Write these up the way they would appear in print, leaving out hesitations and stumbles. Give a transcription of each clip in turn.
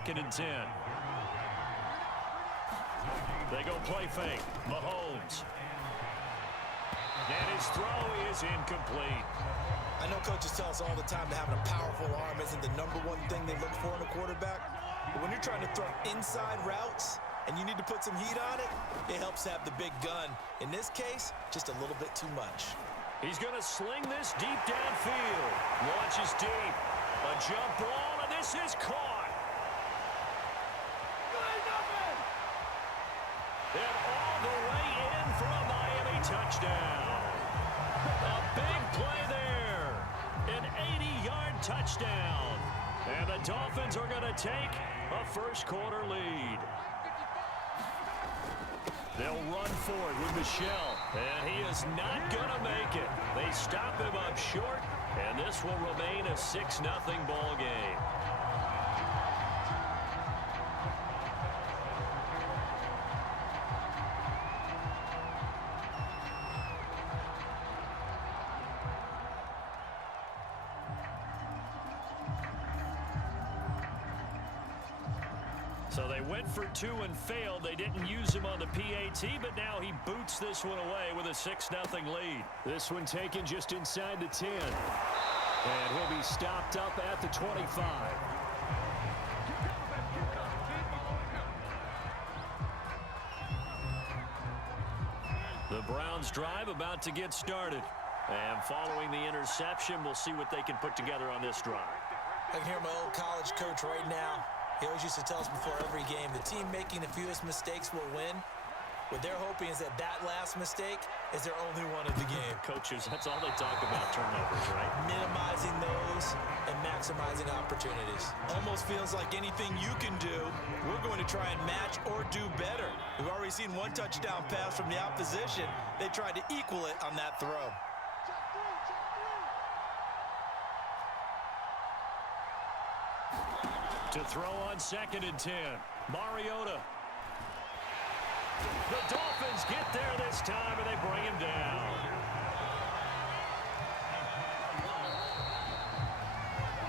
2nd and 10. They go play fake. Mahomes. And his throw is incomplete. I know coaches tell us all the time that having a powerful arm isn't the #1 thing they look for in a quarterback. But when you're trying to throw inside routes and you need to put some heat on it, it helps have the big gun. In this case, just a little bit too much. He's going to sling this deep downfield. Launches deep. A jump ball, and this is caught. And all the way in for a Miami touchdown. A big play there. An 80-yard touchdown. And the Dolphins are going to take a first-quarter lead. They'll run for it with Michel. And he is not going to make it. They stop him up short. And this will remain a 6-0 ball game. So they went for 2 and failed. They didn't use him on the PAT, but now he boots this one away with a 6-0 lead. This one taken just inside the 10. And he'll be stopped up at the 25. The Browns drive about to get started. And following the interception, we'll see what they can put together on this drive. I can hear my old college coach right now. He always used to tell us before every game, the team making the fewest mistakes will win. What they're hoping is that that last mistake is their only one of the game. Coaches, that's all they talk about, turnovers, right? Minimizing those and maximizing opportunities. Almost feels like anything you can do, we're going to try and match or do better. We've already seen one touchdown pass from the opposition. They tried to equal it on that throw. To throw on 2nd and 10. Mariota. The Dolphins get there this time, and they bring him down.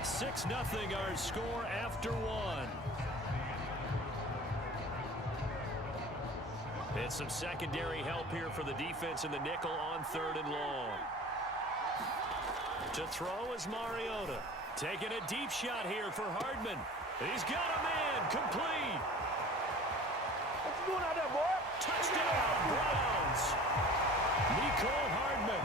6-0 our score after 1. And some secondary help here for the defense in the nickel on 3rd and long. To throw is Mariota. Taking a deep shot here for Hardman. He's got a man complete. What you doing out there, boy? Touchdown, Browns. Nicole Hardman,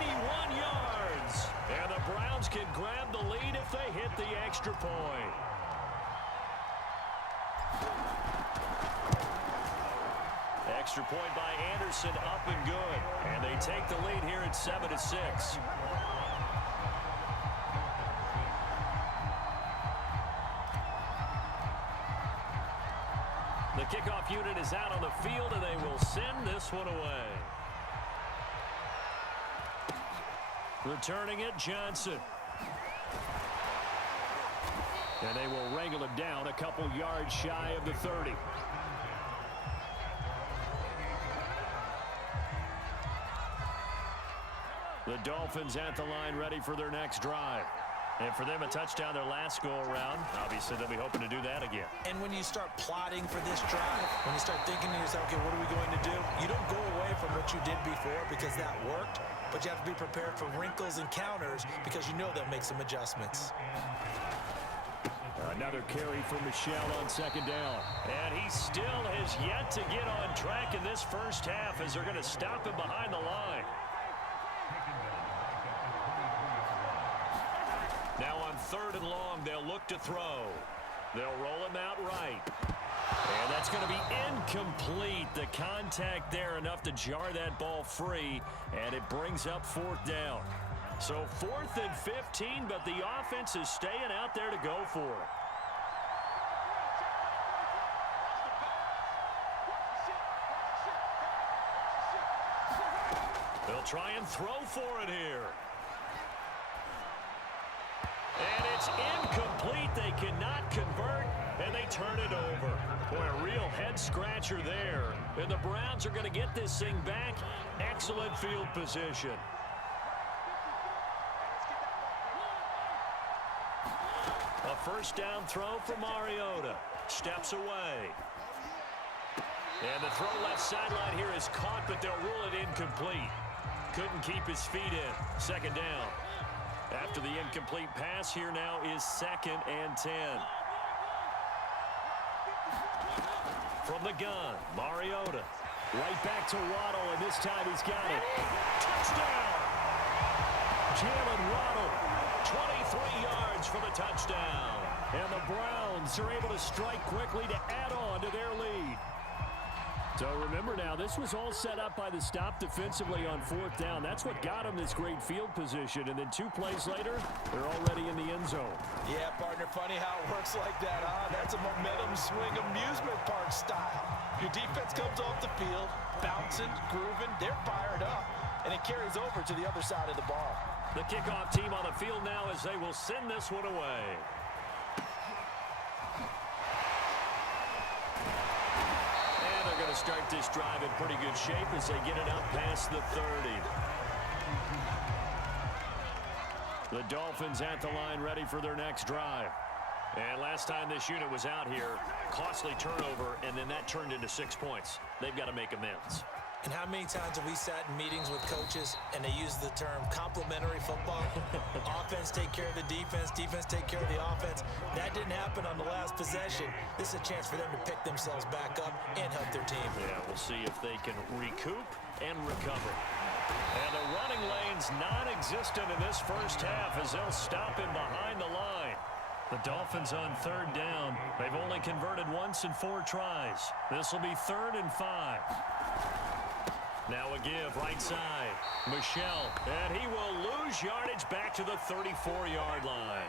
81 yards. And the Browns can grab the lead if they hit the extra point. Extra point by Anderson, up and good. And they take the lead here at 7-6. The kickoff unit is out on the field, and they will send this one away. Returning it, Johnson. And they will wrangle him down a couple yards shy of the 30. The Dolphins at the line ready for their next drive. And for them, a touchdown their last go-around. Obviously, they'll be hoping to do that again. And when you start plotting for this drive, when you start thinking to yourself, okay, what are we going to do? You don't go away from what you did before because that worked, but you have to be prepared for wrinkles and counters because you know they'll make some adjustments. Another carry for Michel on 2nd down. And he still has yet to get on track in this first half as they're going to stop him behind the line. Now on 3rd and long, they'll look to throw. They'll roll him out right. And that's going to be incomplete. The contact there enough to jar that ball free, and it brings up 4th down. So 4th and 15, but the offense is staying out there to go for it. They'll try and throw for it here. And it's incomplete. They cannot convert, and they turn it over. Boy, a real head-scratcher there. And the Browns are going to get this thing back. Excellent field position. A first down throw for Mariota. Steps away. And the throw left sideline here is caught, but they'll rule it incomplete. Couldn't keep his feet in. Second down. After the incomplete pass, here now is 2nd and 10. From the gun, Mariota. Right back to Waddle, and this time he's got it. Touchdown! Jalen Waddle, 23 yards for the touchdown. And the Browns are able to strike quickly to add on to their lead. So remember now, this was all set up by the stop defensively on 4th down. That's what got them this great field position. And then 2 plays later, they're already in the end zone. Yeah, partner, funny how it works like that, huh? That's a momentum swing amusement park style. Your defense comes off the field, bouncing, grooving, they're fired up, and it carries over to the other side of the ball. The kickoff team on the field now as they will send this one away. To start this drive in pretty good shape as they get it up past the 30. The Dolphins at the line ready for their next drive. And last time this unit was out here, costly turnover, and then that turned into 6 points. They've got to make amends. And how many times have we sat in meetings with coaches and they use the term complementary football? Offense take care of the defense, defense take care of the offense. That didn't happen on the last possession. This is a chance for them to pick themselves back up and help their team. Yeah, we'll see if they can recoup and recover. And the running lane's non-existent in this first half as they'll stop him behind the line. The Dolphins on 3rd down. They've only converted once in 4 tries. This will be 3rd and 5. Now a give right side. Michel, and he will lose yardage back to the 34-yard line.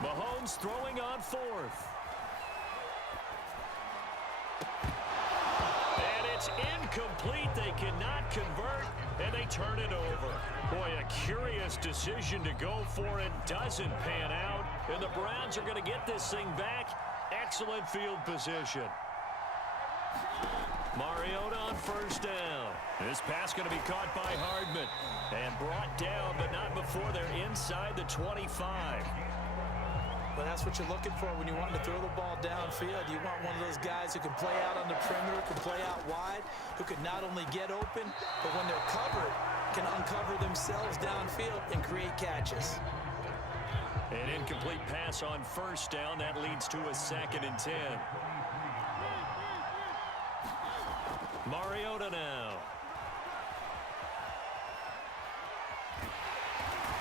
Mahomes throwing on 4th. It's incomplete. They cannot convert, and they turn it over. Boy, a curious decision to go for it. Doesn't pan out, and the Browns are going to get this thing back. Excellent field position. Mariota on 1st down. This pass going to be caught by Hardman and brought down, but not before they're inside the 25. But that's what you're looking for when you want to throw the ball downfield. You want one of those guys who can play out on the perimeter, can play out wide, who can not only get open, but when they're covered, can uncover themselves downfield and create catches. An incomplete pass on 1st down. That leads to a 2nd and 10. Mariota now.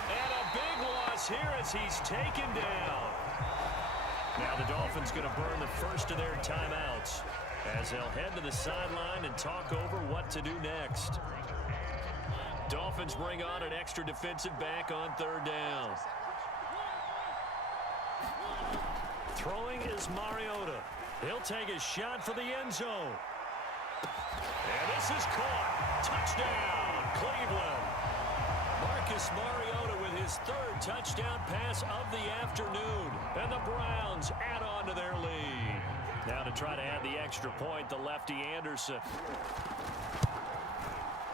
And a big loss here as he's taken down. Now the Dolphins going to burn the first of their timeouts as they'll head to the sideline and talk over what to do next. Dolphins bring on an extra defensive back on 3rd down. Throwing is Mariota. He'll take a shot for the end zone. And this is caught. Touchdown, Cleveland. Marcus Mariota with his 3rd touchdown pass of the afternoon. And the Browns add on to their lead. Now to try to add the extra point, the lefty Anderson.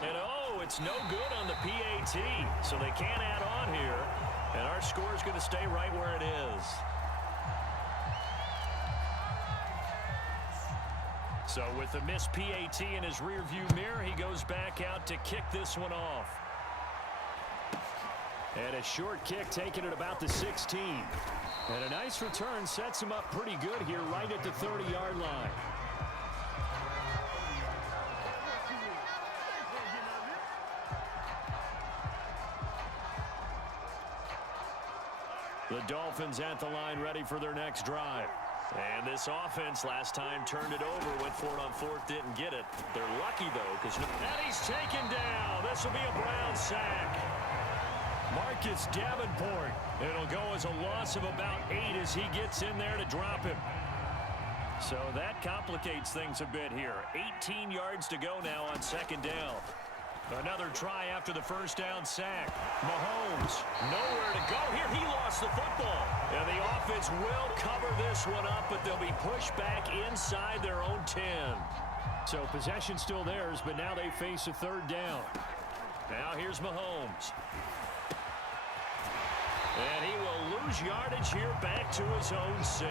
And oh, it's no good on the PAT. So they can't add on here. And our score is going to stay right where it is. So with the missed PAT in his rearview mirror, he goes back out to kick this one off. And a short kick taken at about the 16. And a nice return sets him up pretty good here right at the 30-yard line. The Dolphins at the line ready for their next drive. And this offense last time turned it over, went for it on 4th, didn't get it. They're lucky, though, because and he's taken down. This will be a Brown sack. Marcus Davenport. It'll go as a loss of about 8 as he gets in there to drop him. So that complicates things a bit here. 18 yards to go now on 2nd down. Another try after the first down sack. Mahomes, nowhere to go here. He lost the football. And the offense will cover this one up, but they'll be pushed back inside their own 10. So possession still theirs, but now they face a third down. Now here's Mahomes. And he will lose yardage here back to his own 6.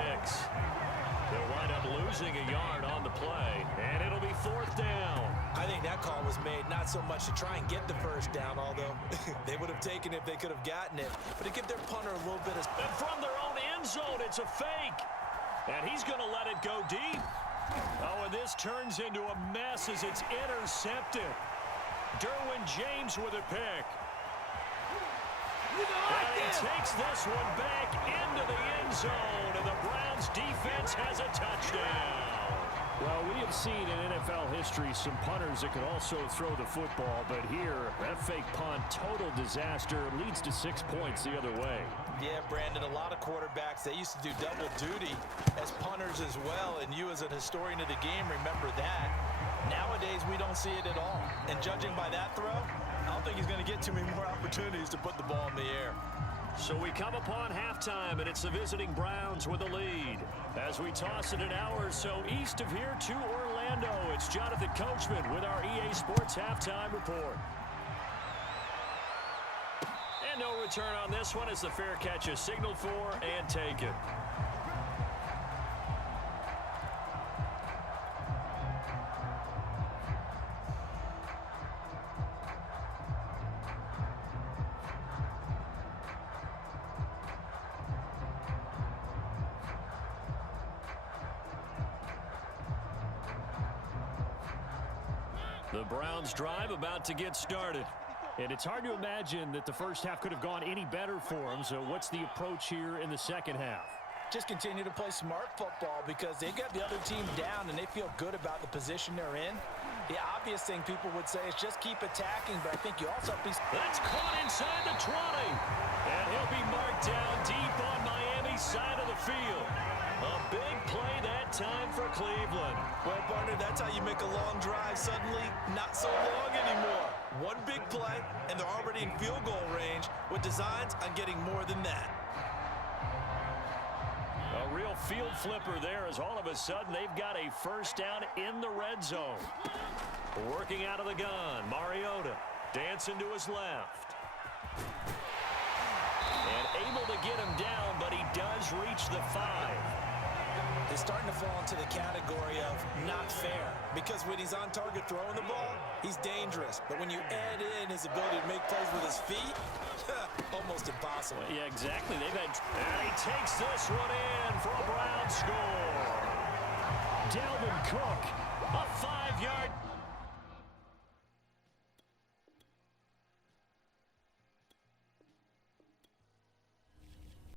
They'll wind up losing a yard on the play, and it'll be fourth down. I think that call was made not so much to try and get the first down, although they would have taken it if they could have gotten it, but to give their punter a little bit of... And from their own end zone, it's a fake. And he's going to let it go deep. Oh, and this turns into a mess as it's intercepted. Derwin James with a pick. And he takes this one back into the end zone, and the Browns defense has a touchdown. Well, we have seen in NFL history some punters that can also throw the football, but here, that fake punt, total disaster, leads to 6 points the other way. Yeah, Brandon, a lot of quarterbacks, they used to do double duty as punters as well, and you as an historian of the game remember that. Nowadays, we don't see it at all. And judging by that throw, I don't think he's going to get too many more opportunities to put the ball in the air. So we come upon halftime, and it's the visiting Browns with a lead. As we toss it an hour or so east of here to Orlando, it's Jonathan Coachman with our EA Sports Halftime Report. And no return on this one as the fair catch is signaled for and taken. The Browns drive about to get started. And it's hard to imagine that the first half could have gone any better for them. So what's the approach here in the second half? Just continue to play smart football because they've got the other team down and they feel good about the position they're in. The obvious thing people would say is just keep attacking, but I think you also have to be... That's caught inside the 20. And he'll be marked down deep on Miami's side of the field. A big play that time for Cleveland. Well, partner, that's how you make a long drive suddenly not so long anymore. One big play, and they're already in field goal range with designs on getting more than that. A real field flipper there as all of a sudden they've got a first down in the red zone. Working out of the gun, Mariota dancing to his left. And able to get him down, but he does reach the 5. He's starting to fall into the category of not fair because when he's on target throwing the ball, he's dangerous. But when you add in his ability to make plays with his feet, almost impossible. Well, yeah, exactly. And he takes this one in for a Brown score. Dalvin Cook, a 5-yard